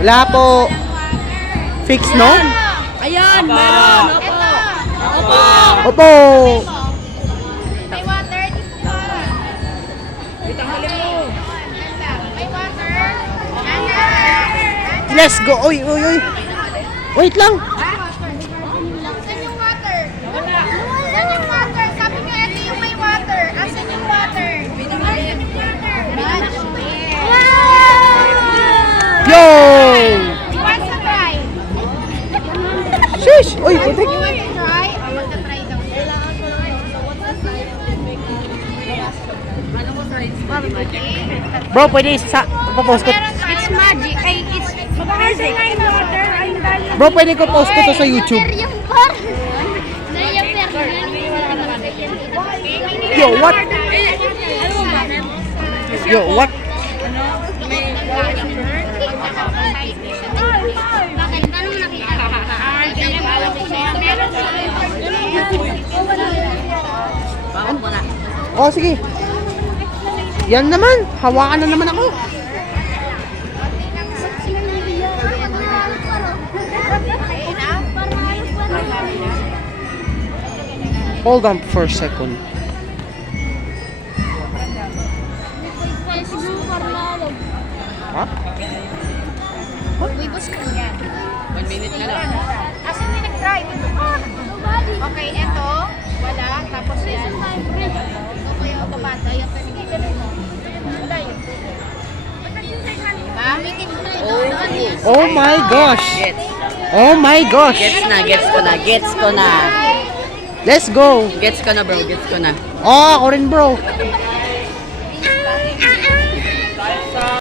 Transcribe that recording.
Wala po. Fix, no? Ayan, meron. Opo. Opo. May water dito pa. Itanggalin mo. May water. Ana. Let's go. Uy, uy, uy. Wait lang. Asan yung water? Asan yung water? Sabi niyo, ito yung may water. Asan yung water? Asan yung water? Yo! You want to try? Shish! Uy, putik. You want to try? O, magta-try daw. Bro, pwede sa... Papost ko. It's magic. Ay, it's magic. Water. Ay, dali. Bro, pwede ko post ko to sa YouTube. Yung bar. Yo, what? Yo, what? Oh, sige. Yan naman. Hawakan na naman ako. Hold on for a second. Ha? Uy, boss ka yan. 1 minute na lang. Asan yung nag-try? Okay, eto. Wala. Tapos yan. Ito po yung automato. Yung pinigil mo. Wala yun. Diba? Oh my gosh. Gets. Oh my gosh. Gets na, gets ko na, gets ko na. Let's go. Gets ko na bro, gets ko na. Oh, ako rin bro.